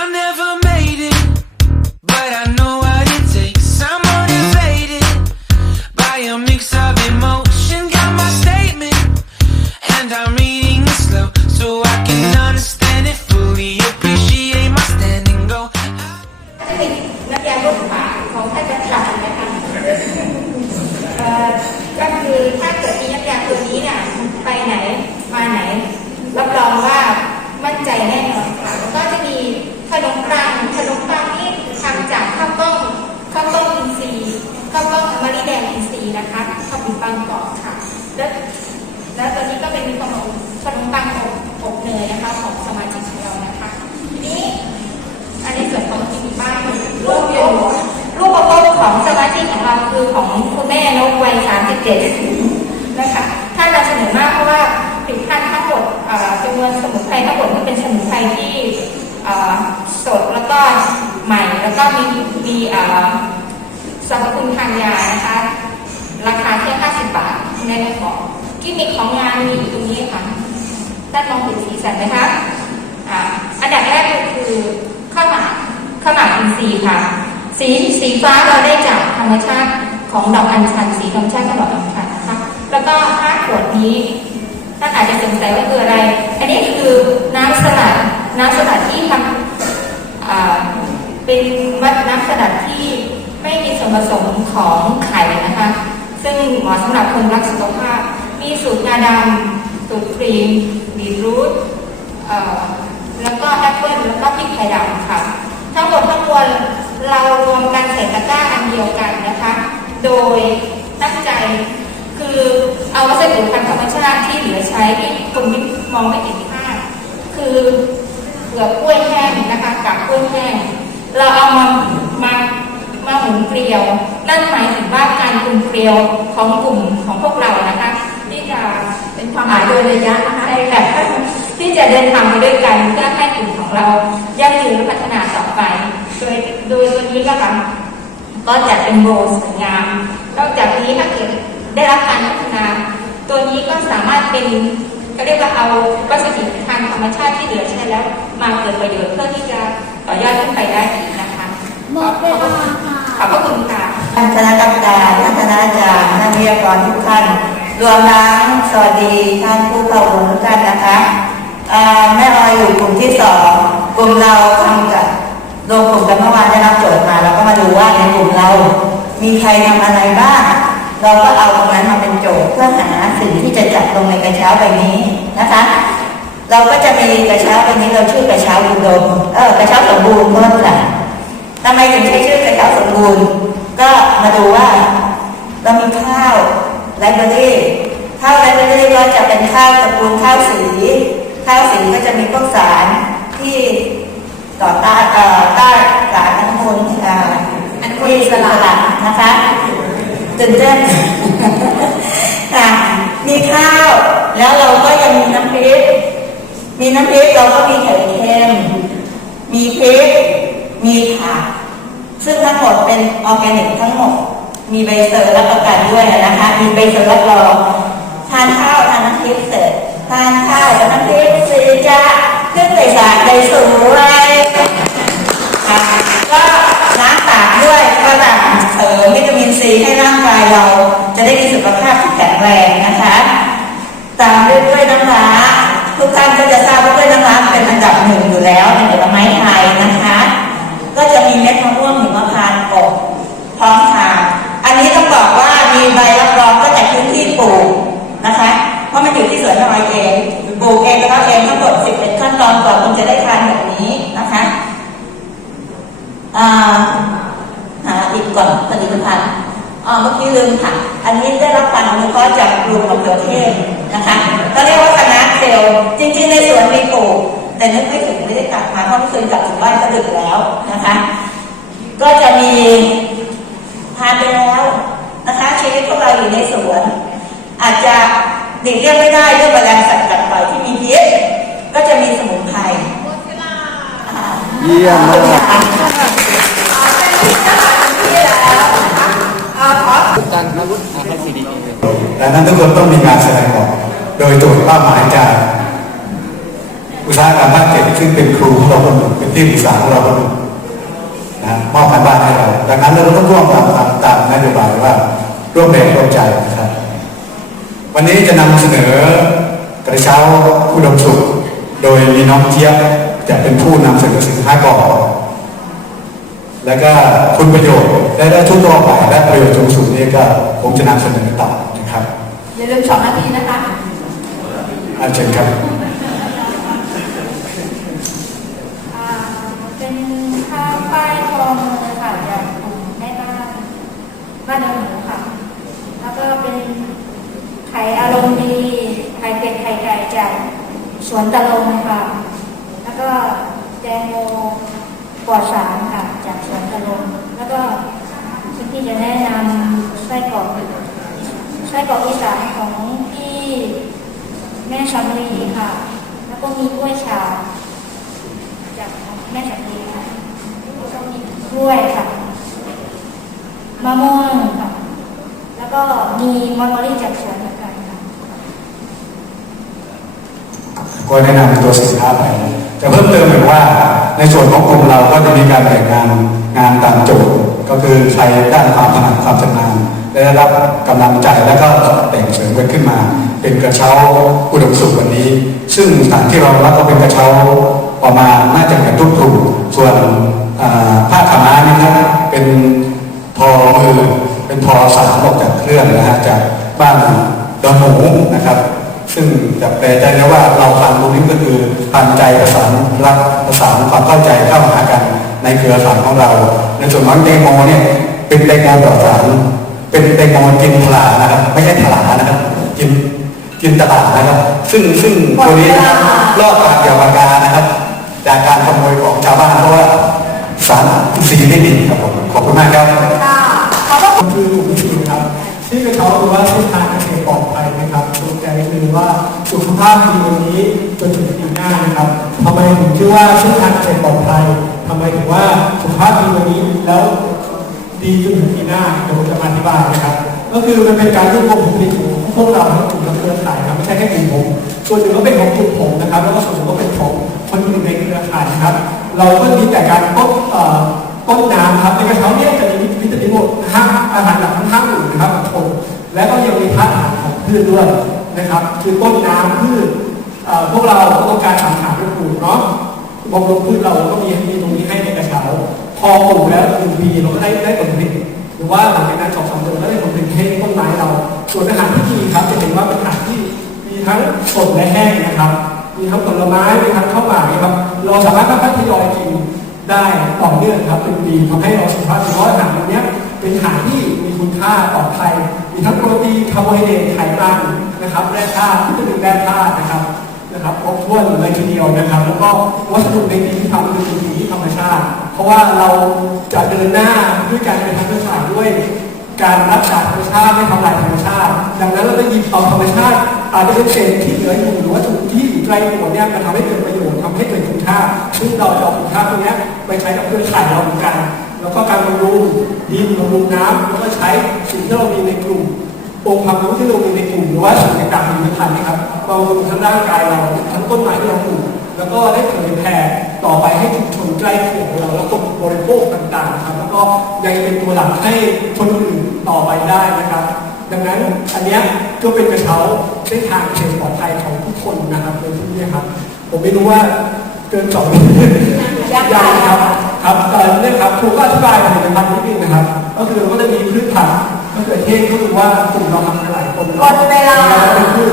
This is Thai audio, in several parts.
I never รที่สดแล้วก็ใหม่ แล้วก็มีมีอ่อสรรพคุณทางยานะคะ ราคาแค่ 50 บาทแน่นอนบอกกิมมิคของงานมีอยู่ตรงนี้ค่ะด้านมองเห็นสีสันไหมคะอันดับแรกก็คือข้าวหมากข้าวหมากอินทรีย์ค่ะ สีสีฟ้าเราได้จากธรรมชาติของดอกอัญชัน สีธรรมชาติของดอกอัญชันนะคะ แล้วก็ห้าขวดนี้ท่านอาจจะสงสัยว่าคืออะไร อันนี้คือ น้ำสลัดน้ำสลัดที่ทำเป็นวัตน้ำสลัดที่ไม่มีส่วนผสมของไข่นะคะ ซึ่งเหมาะสำหรับคนรักสุขภาพ มีสูตรงาดำสูตรครีมบีทรูทแล้วก็แอปเปิ้ลแล้วก็พริกไทยดำค่ะ ทั้งหมดทั้งมวลเรารวมกันใส่ตะกร้าอันเดียวกันนะคะ โดยตั้งใจคือเอาวัสดุทางธรรมชาติที่เหลือใช้ที่คุณมองไม่เห็นค่าคือ ลือกกล้วยแห้งนะคะกับกล้วยแห้ง เราเอามามามาหมุนเกลียว นั่นหมายถึงว่าการหมุนเกลียวของกลุ่มของพวกเรานะคะที่จะเป็นความหมายโดยระยะนะคะใช่ค่ะที่จะเดินทางไปด้วยกันเพื่อให้กลุ่มของเรายั่งยืนและพัฒนาต่อไป โดยโดยตัวนี้ก็ค่ะก็จะเป็นโบสวยงามนอกจากนี้ถ้าเกิดได้รับการพัฒนา ตัวนี้ก็สามารถเป็นก็เรียกว่าเอาวัสดุางธรรมชาติที่เหลือใช้แล้ว มาเกิดประโยชน์เพื่อที่จะต่อยอดขึ้นไปได้อีกนะคะหมดเวลาค่ะขอบพระคุณค่ะท่านคณะกรรมการท่านคณะอาจารย์ท่านวิทยากรทุกท่าน รวมทั้งสวัสดีท่านผู้เข้าร่วมทุกท่านนะคะอ่าแม่ออยอยู่กลุ่มที่สองกลุ่มเราทำกับรวมกลุ่มกันเมื่อวานได้รับโจทย์มาเราก็มาดูว่าในกลุ่มเรา มีใครทำอะไรบ้างเราก็เอาตรงนั้นมาเป็นโจทย์เพื่อหาสิ่งที่จะจัดลงในกระเช้าใบนี้นะคะ เราก็จะมีกระเช้าใบนี้เราชื่อกระเช้าอุดมเออกระเช้าสมบูรณ์เพิ่มค่ะทำไมถึงใช้ชื่อกระเช้าสมบูรณ์ ก็มาดูว่าเรามีข้าวไรเบอรี่ข้าวไรเบอรี่ก็จะเป็นข้าวตระกูลข้าวสี ข้าวสีก็จะมีพวกสารที่ต่อต้านเอ่อต้านสารอนุมูลอ่ออนุมูลอิสระนะคะตื่นเต้นค่ะมีข้าวแล้วเราก็ยังมีน้ำพริก มีน้ำพริกเราก็มีไข่เค็มมีพริกมีผักซึ่งทั้งหมดเป็นออร์แกนิกทั้งหมด มีใบเซอร์รับประกันด้วยนะคะ มีใบเซอร์รับรองทานข้าวทานน้ำพริกเสร็จทานข้าวกับน้ำพริกสีจะขึ้นใส่สารใดสวยก็ล้างปากด้วยก็แบบเสริมวิตามินซีให้ร่างกายเรา จะได้มีสุขภาพที่แข็งแรงนะคะ ตามด้วยน้ำว้า ท่านก็จะทราบว่ากล้วยน้ำว้าเป็นอันดับหนึ่งอยู่แล้วในผลไม้ไทยนะคะ ก็จะมีเม็ดมะม่วงหิมพานต์อบพร้อมทานอันนี้ต้องบอกว่ามีใบรับรองก็จากพื้นที่ปลูกนะคะ เพราะมันอยู่ที่สวนทอยเองปลูกเองแล้วเองทั้งหมด11ขั้นตอนก่อนคุณจะได้ทานแบบนี้นะคะหาอีกก่อนผลิตภัณฑ์อ่าเมื่อกี้ลืมค่ะ อันนี้ได้รับการอนุเคราะห์จากกลุ่มมะเขือเทศนะคะ ณะเซลล์จริง ๆ ในสวนมีปลูกแต่นึกไม่ถึงไม่ได้กลับมาเพราะไม่เคยกลับถึงบ้านก็ดึกแล้วนะคะ ก็จะมีทานไปแล้วนะคะ ชีวิตพวกเราอยู่ในสวน อาจจะหลีกเลี่ยงไม่ได้เรื่องแมลงสัตว์กัดต่อยที่มีพิษก็จะมีสมุนไพรอ่าเยี่ยมมากค่ะจันทร์วุฒิอาคาซีดีเองดังนั้นทุกคนต้องมีการแสดงออก โดยโจทย์เป้าหมายจะอุตสาหกรรมภาคเจ็ดซึ่งเป็นครูของเราคนหนึ่งเป็นที่ปรึกษาของเราคนหนึ่งนะมอบการบ้านให้เรา ดังนั้นเราต้องร่วมตามตามตามนโยบายว่าร่วมแรงร่วมใจนะครับ วันนี้จะนำเสนอกระเช้าอุดมสุข โดยมีน้องเจี๊ยบจะเป็นผู้นำเสนอสินค้าก่อนแล้วก็คุณประโยชน์และได้ทุกตัวไปและประโยชน์สูงสุดนี้ก็ผมจะนำเสนอต่อนะครับอย่าลืมสองนาทีนะคะ อาเชิญครับเป็นข้าวป้ายทองเลยค่ะจากกลุ่มแม่บ้านบ้านดอนหมูค่ะ แล้วก็เป็นไข่อารมณ์ดีไข่เป็ดไข่ไก่จากสวนตะลงค่ะ แล้วก็แตงโมปอดสารค่ะ จากสวนตะลง แล้วก็ที่จะแนะนำไส้กรอกไส้กรอกอีสานของ ม่สำลีค่ะ แล้วก็มีกล้วยฉาบจากแม่สันดีค่ะแล้วก็มีกล้วยค่ะมะม่วงค่ะ แล้วก็มีมอลเบอรี่จากสวนเหมือนกันค่ะ ก็แนะนำตัวสินค้าไปจะเพิ่มเติมอีกว่าในส่วนของกลุ่มเราก็จะมีการแบ่งงานงานตามโจทย์ ก็คือใครด้านความถนัดความชำนาญ ได้รับกำลังใจแล้วก็แต่งเสริมกันขึ้นมา เป็นกระเช้าอุดมสุขวันนี้ ซึ่งสถานที่เรารับก็เป็นกระเช้าประมาณน่าจะเป็นทุกกลุ่มส่วนผ้าขาม้านี่ครับเป็นทอมือเป็นทอสามออกจากเครื่องนะฮะจากบ้านดอนหมูนะครับ ซึ่งจะแปลได้แล้วว่าเราฟังตรงนี้ก็คือพันใจประสานรักประสานความเข้าใจเข้าหากันในเครือข่ายของเรา ในส่วนของแตงโมเนี่ยเป็นแตงโมปลอดสาร เป็นแตงโมกินถลานะครับ ไม่ใช่ถลานะครับ กินกินตลาดนะครับ ซึ่งซึ่งตัวนี้นะครับรอดการเกี่ยวกับการนะครับ จากการขโมยของชาวบ้านเพราะว่าสารสีไม่ดีครับผมขอบคุณมากครับคือกลุ่มที่สี่ครับชื่อกระเช้าคือว่าเส้นทางเกษตรปลอดภัยนะครับตัวใจคือว่าสุขภาพดีวันนี้จนถึงปีหน้านะครับทำไมถึงชื่อว่าเส้นทางเกษตรปลอดภัยทำไมถึงว่าสุขภาพดีวันนี้แล้วดีจนถึงปีหน้าเดี๋ยวผมจะมา ก็คือมันเป็นการรวบรวมผลผลิตของพวกเราทั้งกลุ่มเครือข่ายครับไม่ใช่แค่กลุ่มผม ส่วนหนึ่งก็เป็นของกลุ่มผมนะครับ แล้วก็ส่วนหนึ่งก็เป็นของคนอื่นในเครือข่ายนะครับ เราก็มีแต่การต้นต้นน้ำครับในกระเช้าเนี่ยจะมีวิตามินหมดห้าอาหารหลักทั้งห้าหมู่นะครับของคนและก็ยังมีธาตุอาหารของพืชด้วยนะครับ คือต้นน้ำพืชเอ่อพวกเราต้องการสารอาหารด้วยปลูเนาะบำรุงพืชเราก็มีมีตรงนี้ให้ในกระเช้าพอปลูกแล้วหนึ่งปีเราก็ได้ได้ผลผลิต หรือว่าหลังจากนั้นสองสามเดือนก็ได้ผลผลิตให้ต้นไม้เรา ส่วนอาหารที่ดีครับจะเห็นว่าเป็นอาหารที่มีทั้งสดและแห้งนะครับ มีทั้งผลไม้มีทั้งข้าวหมากนะครับเราสามารถค่อยๆทยอยกินได้ต่อเนื่องครับเป็นปีทำให้เราสุขภาพดีเพราะอาหารวันนี้เป็นอาหารที่มีคุณค่าต่อไทยมีทั้งโปรตีนคาร์โบไฮเดรตไขมันนะครับแร่ธาตุวิตามินแร่ธาตุนะครับนะครับครบถ้วนเลยทีเดียวนะครับ แล้วก็วัสดุในดินที่ทำเป็นสิ่งที่ธรรมชาติ ราะว่าเราจะเดินหน้าด้วยการเป็นธรรมชาติด้วย การรักษาธรรมชาติไม่ทำลายธรรมชาติ ดังนั้นเราต้องหยิบเอาธรรมชาติอาจจะเป็นเศษที่เหลืออยู่หรือว่าถูกที่อยู่ใกล้ตัวเนี่ยมาทำให้เกิดประโยชน์ทำให้เกิดคุณค่า ซึ่งเราจะเอาคุณค่าตรงเนี้ยไปใช้กับเครือข่ายเราเหมือนกัน แล้วก็การบำรุงดินบำรุงน้ำแล้วก็ใช้สิ่งที่เรามีในกลุ่มองค์ความรู้ที่เรามีในกลุ่มหรือว่าสิ่งต่างๆที่มีพันนะครับบำรุงทั้งร่างกายเราทั้งต้นไม้ที่เราปลูก แล้วก็ได้เผยแผ่ต่อไปให้ชุมชนใกล้เคียงของเราแล้วก็บริโภคต่างๆนะครับแล้วก็ยังเป็นตัวหลักให้คนอื่นต่อไปได้นะครับ ดังนั้นอันเนี้ยก็เป็นกระเช้าเส้นทางเชิงปลอดภัยของทุกคนนะครับในที่นี้ครับ ผมไม่รู้ว่าเกินสองนาทียังครับครับเอ่อเนี่ยครับครูก็อธิบายผลิตภัณฑ์นิดนึงนะครับ ก็คือเราก็จะมีพืชผักมะเขือเทศก็คือว่ากลุ่มเราทำกันหลายคนหมดเวลาเป็นพืช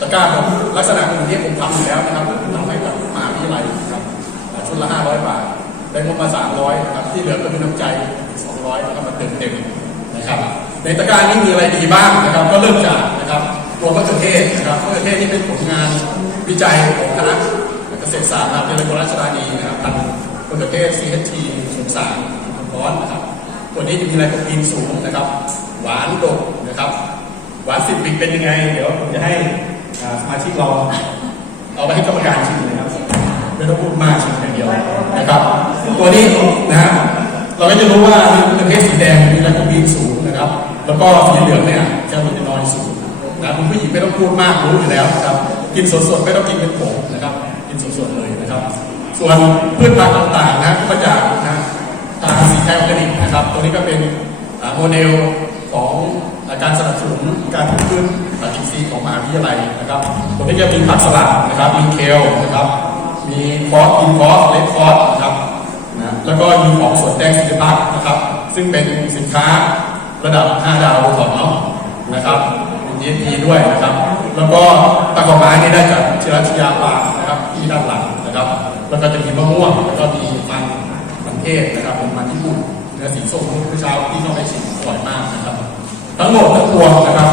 ตะการของลักษณะกลุ่มที่ผมทำอยู่แล้วนะครับทำให้กับมหาวิทยาลัยนะครับชุดละ 500 บาท ได้งบมา 300 นะครับ ที่เหลือก็เป็นน้ำใจ 200 นะครับมาเติมเต็มนะครับ ในตะการนี้มีอะไรดีบ้างนะครับ ก็เริ่มจากนะครับตัวมะเขือเทศนะครับมะเขือเทศนี่เป็นผลงานวิจัยของคณะเกษตรศาสตร์มหาวิทยาลัยราชธานีนะครับพันธุ์มะเขือเทศ CHT 03ร้อนนะครับตัวนี้จะมีไลโคปีนสูงนะครับ หวานดกนะครับ หวานสิบปิกเป็นยังไง เดี๋ยวผมจะให้ สมาชิกเราเอาไปให้กรรมการชิมเลยครับไม่ต้องพูดมากชิมอย่างเดียวนะครับตัวนี้นะฮะเราก็จะรู้ว่าประเภทสีแดงมีไลโคปีนสูงนะครับ แล้วก็สีเหลืองเนี่ยจะมีนอยสูงนะคุณผู้หญิงไม่ต้องพูดมากรู้อยู่แล้วนะครับกินสดๆไม่ต้องกินเป็นผงนะครับ กินสดๆเลยนะครับ ส่วนพืชผักต่างๆนะก็จากนะทาสีแทนออร์แกนิกนะครับ ตัวนี้ก็เป็นโมเดลของการสนับสนุนการปลูกพืช ผักอินทรีย์ของมหาวิทยาลัยนะครับตัวนี้จะมีผักสลัดนะครับ มีเคลนะครับ มีคอสอินคอสเลดคอสนะครับนะแล้วก็มีของสวนแดงสินพักนะครับ ซึ่งเป็นสินค้าระดับ 5 ดาวของเนาะนะครับมี GMP ด้วยนะครับ แล้วก็ตะกอไม้นี่ได้จากเชรัชยาปานะครับที่ด้านหลังนะครับ แล้วก็จะมีมะม่วงแล้วก็มีมันมันเทศนะครับเป็นมันญี่ปุ่นเนื้อสีส้มเมื่อเช้าที่ต้องไปชิมอร่อยมากนะครับ ทั้งหมดทั้งปวงนะครับ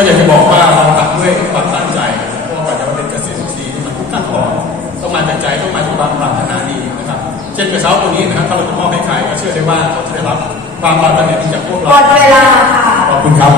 ก็อยากจะบอกว่าเราทำด้วยความตั้งใจเพราะว่าจะมาเป็นเกษตรอินทรีย์ที่มันทุกขั้นตอนต้องมาจากใจต้องมาจากความปรารถนาดีนะครับ เช่นกระเช้าตัวนี้นะครับถ้าเราจะมอบให้ใครก็เชื่อได้ว่าเขาจะได้รับความปรารถนาดีจากพวกหมเราดเวลาค่ะขอบคุณครับ